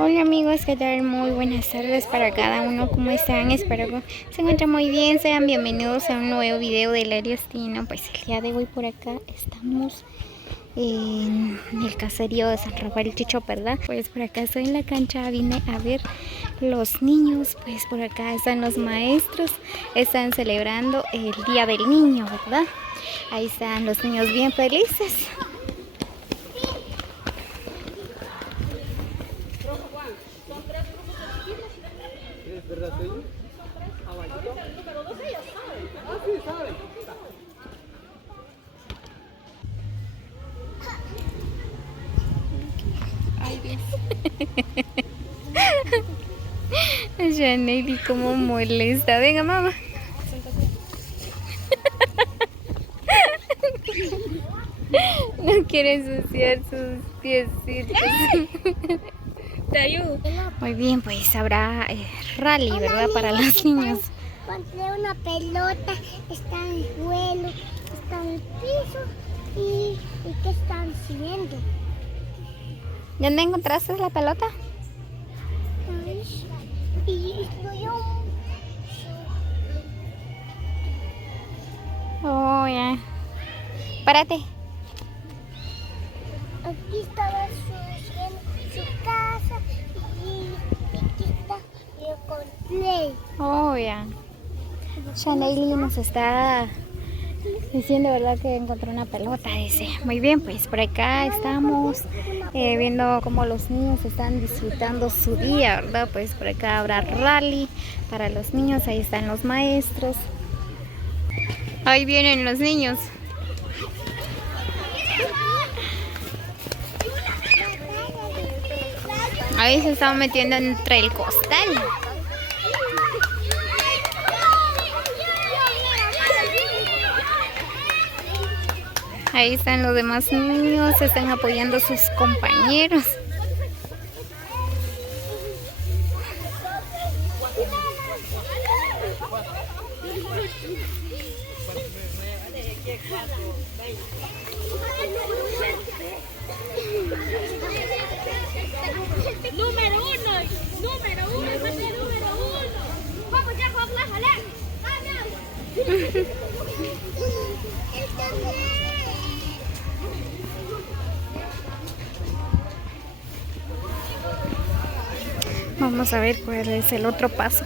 Hola amigos, ¿qué tal? Muy buenas tardes para cada uno. ¿Cómo están? Espero que se encuentren muy bien. Sean bienvenidos a un nuevo video de Hilario Estino. Pues el día de hoy por acá estamos en el caserío de San Rafael Chicho, ¿verdad? Pues por acá estoy en la cancha, vine a ver los niños. Pues por acá están los maestros, están celebrando el Día del Niño, ¿verdad? Ahí están los niños bien felices. ¿Es verdad tuyo? Número 12 ya saben. Ah, sí, saben. Ay, Dios. Janely, cómo molesta. Venga, mamá. No quiere ensuciar sus piecitos. Te ayudo. Muy bien, pues habrá rally, Hola, ¿verdad? amigos, Para los niños. Encontré una pelota, está en el suelo, está en el piso y ¿qué están haciendo? ¿Dónde encontraste la pelota? Ay, y estoy Oh, ya. Párate. aquí estaba su casa y aquí está yo con Play. Oh, ya. Janely nos está diciendo, ¿verdad? Que encontró una pelota, dice. Muy bien, pues por acá estamos viendo cómo los niños están disfrutando su día, ¿verdad? Pues por acá habrá rally para los niños, ahí están los maestros. Ahí vienen los niños. Ahí se están metiendo entre el costal. Ahí están los demás niños, están apoyando a sus compañeros. Número uno, número uno. Vamos ya, vamos a jalar. Vamos a ver cuál es el otro paso.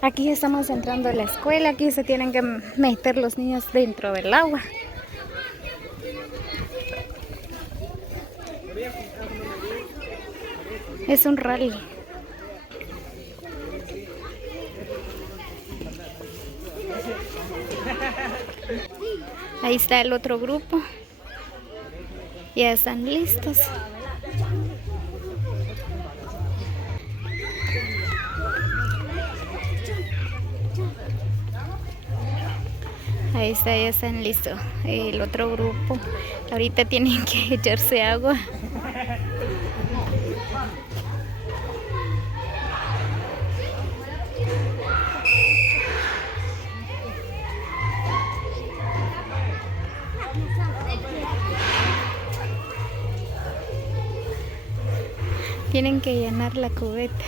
Aquí estamos entrando a la escuela, aquí se tienen que meter los niños dentro del agua. Es un rally. Ahí está el otro grupo. Ya están listos. Ahí está, ya están listos. El otro grupo. Ahorita tienen que echarse agua. Tienen que llenar la cubeta.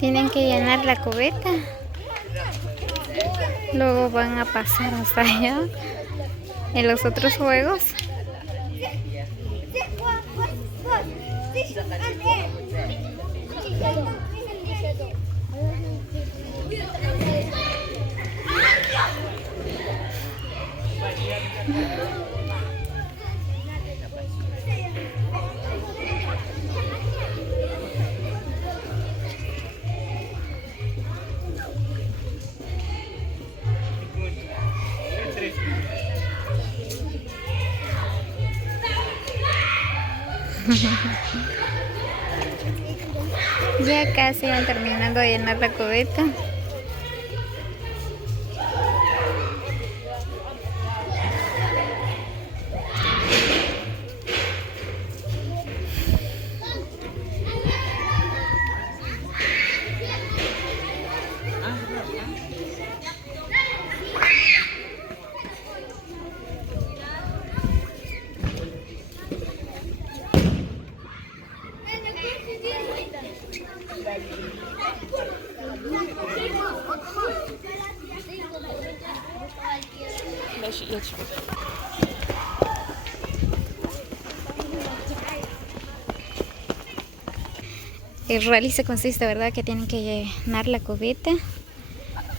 Tienen que llenar la cubeta. Luego van a pasar hasta allá en los otros juegos. Ya casi van terminando de llenar la cubeta. El rally se consiste, ¿verdad? Que tienen que llenar la cubeta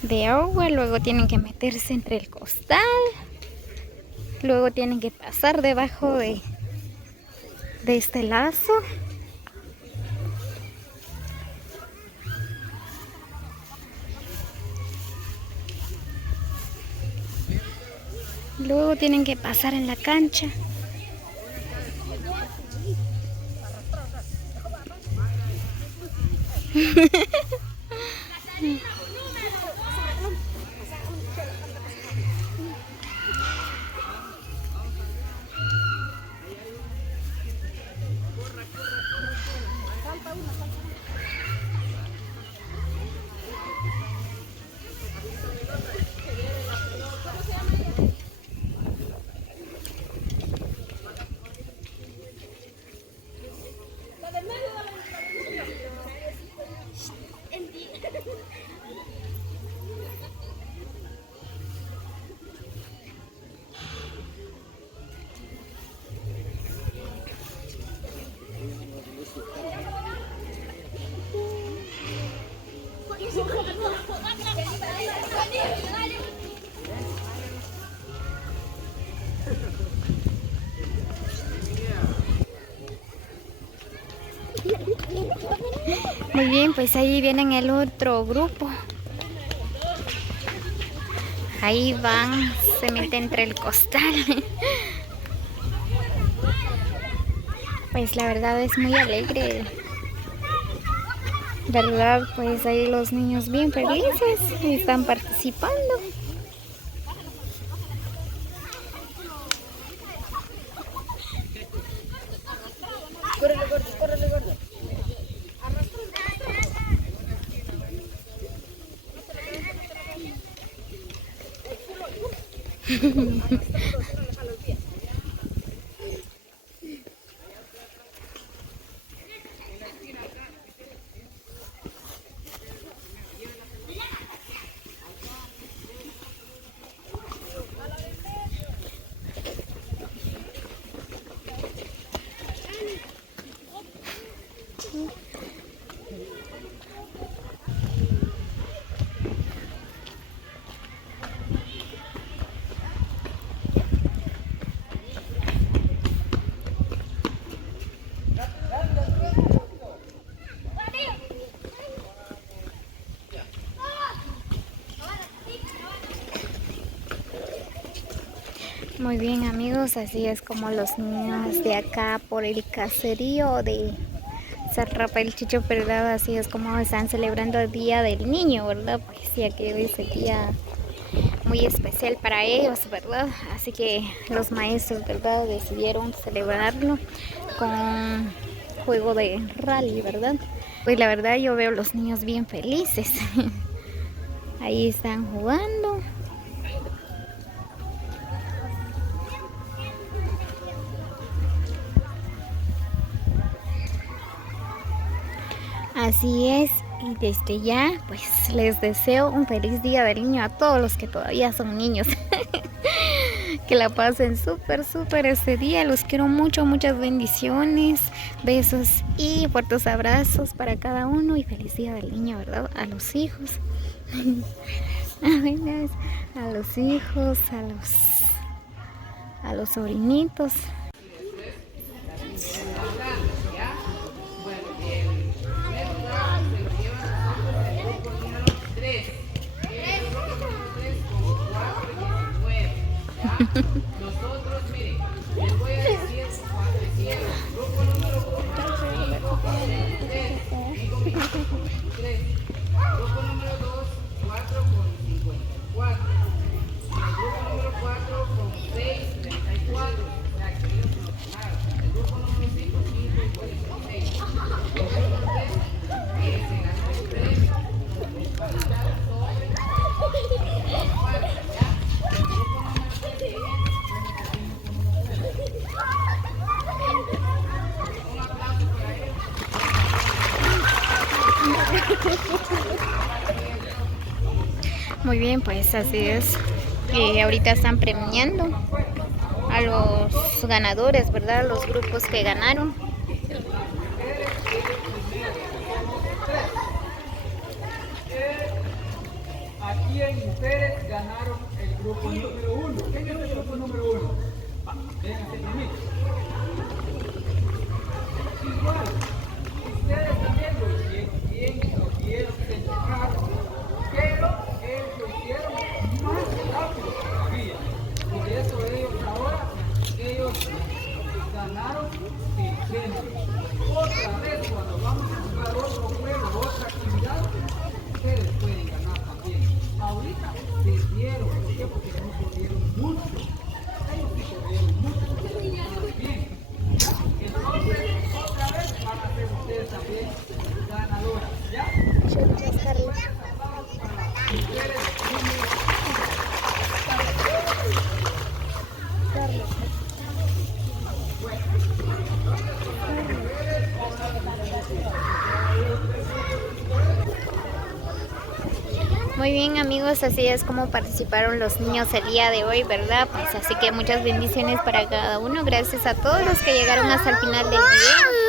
de agua, luego tienen que meterse entre el costal, luego tienen que pasar debajo de este lazo. Luego tienen que pasar en la cancha. Muy bien, pues ahí vienen el otro grupo. Ahí van, se meten entre el costal. Pues la verdad es muy alegre. ¿Verdad? Pues ahí los niños bien felices y están participando. Muy bien amigos, así es como los niños de acá por el caserío de San Rafael Chicho, ¿verdad? Así es como están celebrando el Día del Niño, ¿verdad? Pues ya que hoy es el día muy especial para ellos, ¿verdad? Así que los maestros, ¿verdad? Decidieron celebrarlo con juego de rally, ¿verdad? Pues la verdad yo veo los niños bien felices. Ahí están jugando. Así es, y desde ya pues les deseo un feliz día del niño a todos los que todavía son niños. Que la pasen súper este día, los quiero mucho, muchas bendiciones, besos y fuertes abrazos para cada uno y feliz día del niño, ¿verdad? A los hijos, a los hijos, a los sobrinitos. Nosotros, miren, les voy a decir cuando hicieron grupo número 1, 3, grupo número 2, 4 con 54, el grupo número 4 con 6, 34, o sea que ellos se lo ganaron, el grupo número 5, 5 y 46, el grupo 3, se ganó el 3, igualitaron sobre el 4, ¿ya? Muy bien, pues así es. Ahorita están premiando a los ganadores, ¿verdad? Los grupos que ganaron. Aquí en mujeres ganaron el grupo número 1. ¿Quién es el grupo número 1? Vénganse conmigo. Igual, ustedes también lo hicieron bien, lo hicieron centrar, pero ellos lo hicieron más rápido todavía. Por eso ellos ganaron el premio. Otra vez, cuando vamos a jugar otro juego, otra actividad, ustedes pueden ganar también. Ahorita se dieron, ¿por qué? Porque no corrieron mucho. Ellos sí corrieron mucho, pero muy bien. Entonces, otra vez van a ser ustedes también ganadoras, ¿ya? Muy bien amigos, así es como participaron los niños el día de hoy, ¿verdad? Pues así que muchas bendiciones para cada uno. Gracias a todos los que llegaron hasta el final del video.